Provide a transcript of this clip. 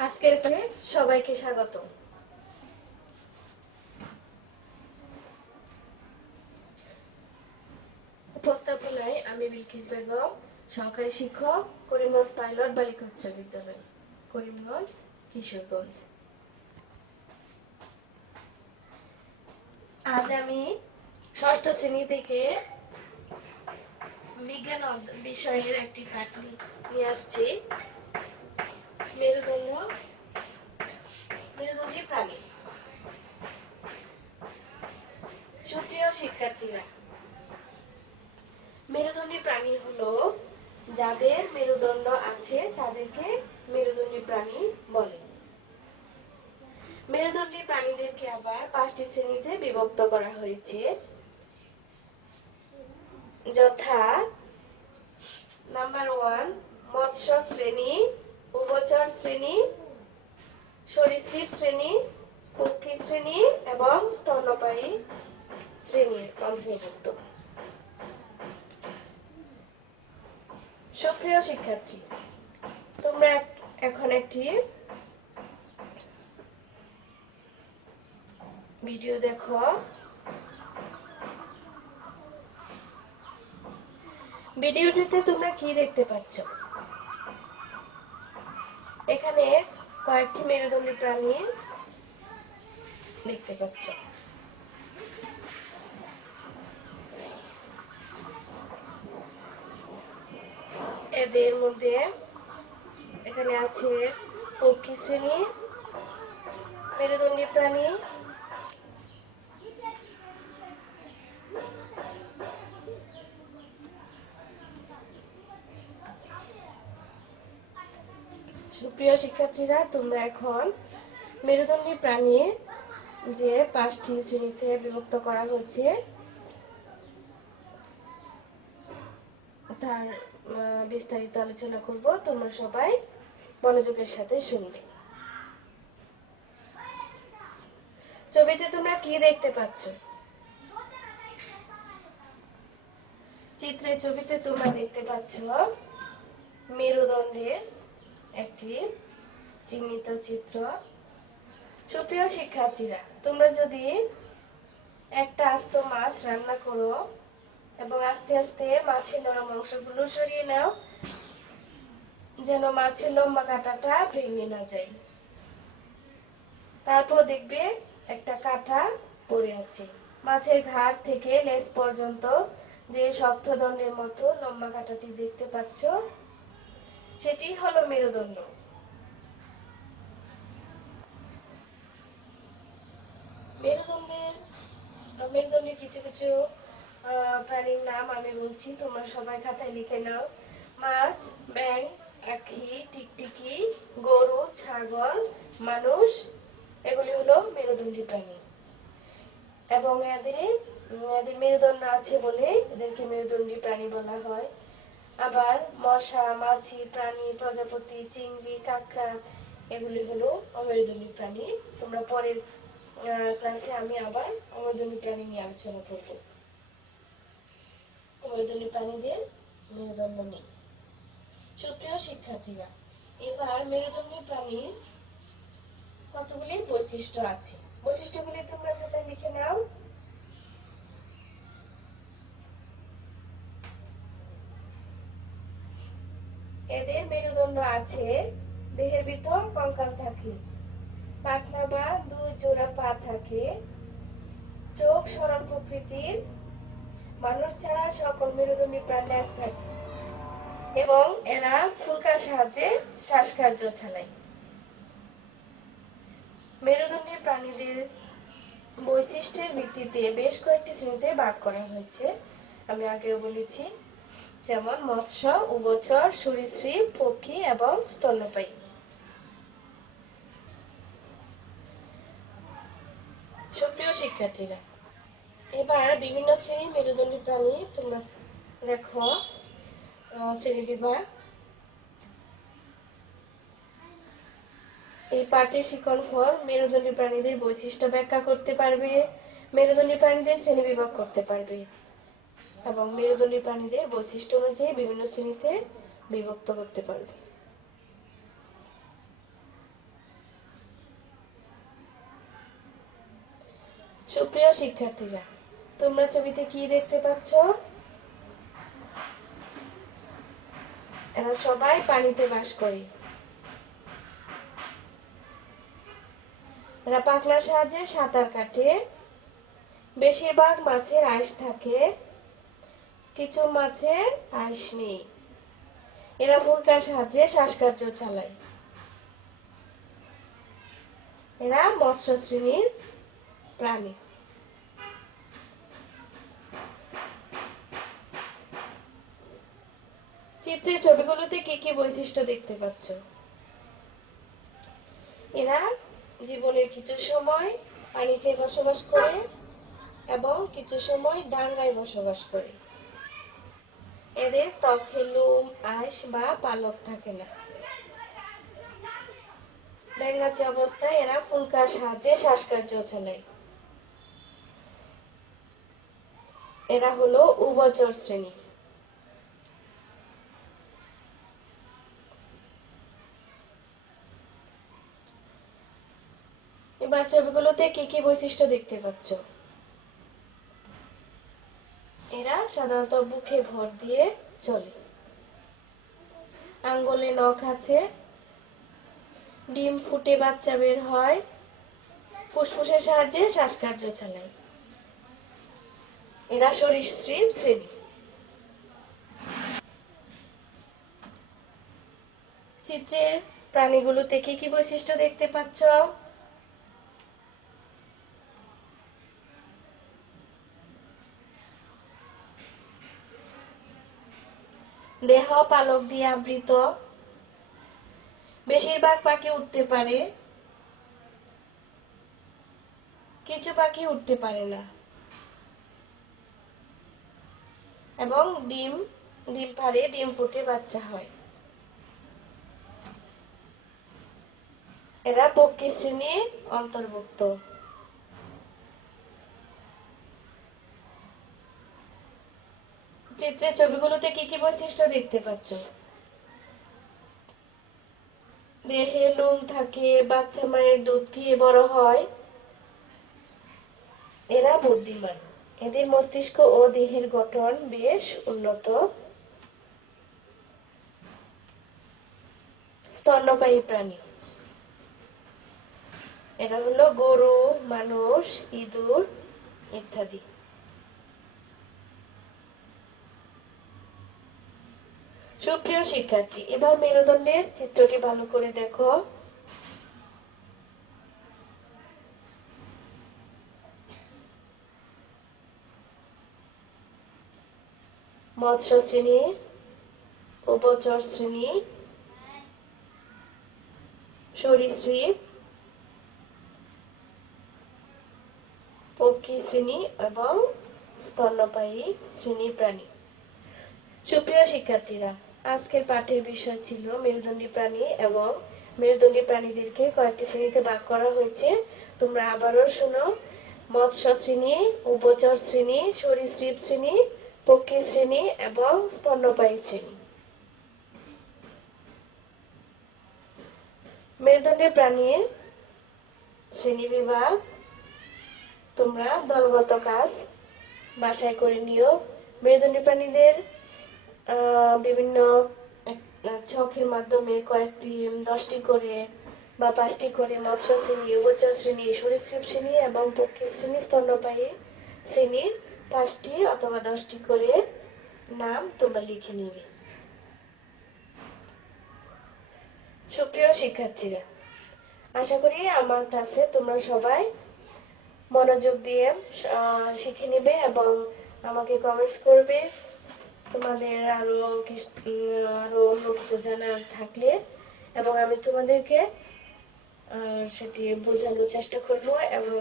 আজকের ক্লাসে সবাইকে স্বাগত। উপস্থাপনায় আমি বিলকিস বেগম, সহকারী শিক্ষক, করিমগঞ্জ পাইলট বালিকা উচ্চ বিদ্যালয়, করিমগঞ্জ, কিশোরগঞ্জ। আজ আমি ষষ্ঠ শ্রেণী থেকে বিজ্ঞান বিষয়ের একটি পাঠ নিয়ে আসছি। মেরুদণ্ডী প্রাণী। সুপ্রিয় শিক্ষার্থীরা, মেরুদণ্ডী প্রাণী হলো যাদের মেরুদণ্ড আছে তাদেরকে মেরুদণ্ডী প্রাণী বলে। মেরুদণ্ডী প্রাণীদেরকে আবার 5টি শ্রেণীতে বিভক্ত করা হয়েছে, যথা নাম্বার 1 মৎস্য শ্রেণী, উভচর শ্রেণী, সরীসৃপ শ্রেণী, পক্ষী শ্রেণী এবং স্তন্যপায়ী শ্রেণীর অন্তর্ভুক্ত। সুপ্রিয় শিক্ষার্থী, তোমরা এখন একটি ভিডিও দেখো। ভিডিওটিতে তোমরা কি দেখতে পাচ্ছ? এখানে কয়েকটি মেরুদণ্ডী প্রাণী দেখতে পাচ্ছ। এদের মধ্যে এখানে আছে পক্ষী শ্রেণী মেরুদণ্ডী প্রাণী, সুপ্রিয় শিক্ষার্থীরা, তোমরা এখন মেরুদণ্ডী প্রাণীর যে 5টি শ্রেণীতে বিভক্ত করা হয়েছে তার বিস্তারিত আলোচনা করব। তোমরা সবাই মনোযোগের সাথে শুনবে। ছবিতে তোমরা কি দেখতে পাচ্ছ? ছবিতে তোমরা দেখতে পাচ্ছ মেরুদণ্ডের একটি চিহ্নিত চিত্র। সুপ্রিয় শিক্ষার্থীরা, তোমরা যদি একটা আস্ত মাছ রান্না করো এবং আস্তে আস্তে মাছের নরম অংশগুলো সরিয়ে নাও, যেন মাছের লম্বা কাঁটাটা ভেঙে না যায়। তারপর দেখবে একটা কাঁটা পড়ে আছে। মাছের ঘাড় থেকে লেজ পর্যন্ত যে শক্ত দণ্ডের মতো লম্বা কাঁটাটি দেখতে পাচ্ছ, সেটি হলো মেরুদণ্ড। মেরুদণ্ডের কিছু কিছু প্রাণীর নাম আমি বলছি, তোমরা সবাই খাতায় লিখে নাও। মাছ, ব্যাঙ, আঁখি, টিকটিকি, গরু, ছাগল, মানুষ, এগুলি হলো মেরুদণ্ডী প্রাণী। এবং এদের মেরুদণ্ড আছে বলে এদেরকে মেরুদণ্ডী প্রাণী বলা হয়। আবার মশা, মাছি, প্রাণী, প্রজাপতি, চিংড়ি, কাঁকড়া, এগুলি হলো অমেরুদণ্ডী প্রাণী। তোমরা পরের ক্লাসে আমি আবার অমেরুদণ্ডী প্রাণী নিয়ে আলোচনা করব। অমেরুদণ্ডী প্রাণীদের মেরুদণ্ড নেই। সুপ্রিয় শিক্ষার্থীরা, এবার মেরুদণ্ডী প্রাণীর কতগুলি বৈশিষ্ট্য আছে। বৈশিষ্ট্যগুলি তোমরা খাতায় লিখে নাও। এদের মেরুদণ্ড আছে, দেহের ভিতর কঙ্কাল থাকে, পাখনা বা 2 জোড়া পা থাকে, চোখ সরল প্রকৃতির, মানুষ ছাড়া সকল মেরুদণ্ডী প্রাণী থাকে এবং এরা ফুলকার সাহায্যে শ্বাসকার্য চালায়। মেরুদণ্ডী প্রাণীদের বৈশিষ্ট্যের ভিত্তিতে বেশ কয়েকটি শ্রেণীতে ভাগ করা হয়েছে, আমি আগেও বলেছি, যেমন মৎস্য, উভচর, সরীসৃপ, পক্ষী এবং স্তন্যপায়ী। সুপ্রিয় শিক্ষার্থীরা, এবার বিভিন্ন শ্রেণীর মেরুদণ্ডী প্রাণী তোমরা দেখো শ্রেণীবিভাগ। এই পাঠের শিখন ফল মেরুদণ্ডী প্রাণীদের বৈশিষ্ট্য ব্যাখ্যা করতে পারবে, মেরুদণ্ডী প্রাণীদের শ্রেণীবিভাগ করতে পারবে এবং মেরুদণ্ডী প্রাণীদের বৈশিষ্ট্য অনুযায়ী বিভিন্ন শ্রেণীতে বিভক্ত করতে পারবে। সুপ্রিয় শিক্ষার্থীরা, তোমরা ছবিতে কি দেখতে পাচ্ছ? এরা সবাই পানিতে বাস করে। এরা পাখনার সাহায্যে সাঁতার কাটে। বেশিরভাগ মাছের আঁশ থাকে, কিছু মাছের আঁশ নেই। এরা ফুলকার সাহায্যে শ্বাসকার্য চালায়। এরা মৎস্য শ্রেণীর প্রাণী। চিত্রের ছবিগুলোতে কি কি বৈশিষ্ট্য দেখতে পাচ্ছ? এরা জীবনের কিছু সময় পানিতে বসবাস করে এবং কিছু সময় ডাঙায় বসবাস করে। এদের ত্বকে লোম, আঁশ বা পালক থাকে না। ব্যাঙাচি অবস্থায় এরা ফুলকার সাহায্যে শ্বাসকার্য চালায়। এরা হলো উভচর শ্রেণী। এবার ছবিগুলোতে কি কি বৈশিষ্ট্য দেখতে পাচ্ছ? এরা সাধারণত বুকে ভর দিয়ে চলে। আঙ্গুলে নখ আছে। ডিম ফুটে বাচ্চা বের হয়। ফুসফুসের সাহায্যে শ্বাসকার্য চালায়। এরা সরীসৃপ শ্রেণী। চিত্রের প্রাণীগুলোতে কি কি বৈশিষ্ট্য দেখতে পাচ্ছ? দেহ পালক দিয়ে আবৃত। বেশিরভাগ পাখি উঠতে পারে, কিছু পাখি উঠতে পারে না। এবং ডিম পাড়ে, ডিম ফুটে বাচ্চা হয়। এরা পক্ষী শ্রেণীর অন্তর্ভুক্ত। চিত্রের ছবিগুলোতে কি কি বৈশিষ্ট্য দেখতে পাচ্ছ? দেহে লোম থাকে, বাচ্চা মায়ের দুধ খেয়ে বড় হয়। এরা বুদ্ধিমান। এদের মস্তিষ্ক ও দেহের গঠন বেশ উন্নত। স্তন্যপায়ী প্রাণী। এরা হলো গরু, মানুষ, ইঁদুর ইত্যাদি। সুপ্রিয় শিক্ষার্থী, এবার মেরুদণ্ডের চিত্রটি ভালো করে দেখো। মৎস্য শ্রেণী, উভচর শ্রেণী, সরীসৃপ, পক্ষী শ্রেণী এবং স্তন্যপায়ী শ্রেণীর প্রাণী। সুপ্রিয় শিক্ষার্থীরা, আজকের পাঠের বিষয় ছিল মেরুদণ্ডী প্রাণী এবং মেরুদণ্ডী প্রাণীদেরকে কয়েকটি শ্রেণীতে ভাগ করা হয়েছে। তোমরা আবারও শোনো। মৎস্য শ্রেণী, উভচর শ্রেণী, সরীসৃপ শ্রেণী, পক্ষী শ্রেণী এবং স্তন্যপায়ী শ্রেণী। মেরুদণ্ডী প্রাণীর শ্রেণীবিভাগ তোমরা দলগত কাজ বাসায় করে নিও। মেরুদণ্ডী প্রাণীদের বিভিন্ন ছকের মাধ্যমে কয়েকটি 10টি করে বা 5টি করে মৎস্য শ্রেণী, উভচর শ্রেণী, সরীসৃপ শ্রেণী এবং পক্ষী শ্রেণী, স্তন্যপায়ী শ্রেণীর 5টি অথবা 10টি করে নাম তোমরা লিখে নিবে। সুপ্রিয় শিক্ষার্থীরা, আশা করি আমার ক্লাসে তোমরা সবাই মনোযোগ দিয়ে শিখে নেবে এবং আমাকে কমেন্টস করবে তোমাদের আরো অন্য জানার থাকলে, এবং আমি তোমাদেরকে সেটি বোঝানোর চেষ্টা করবো এবং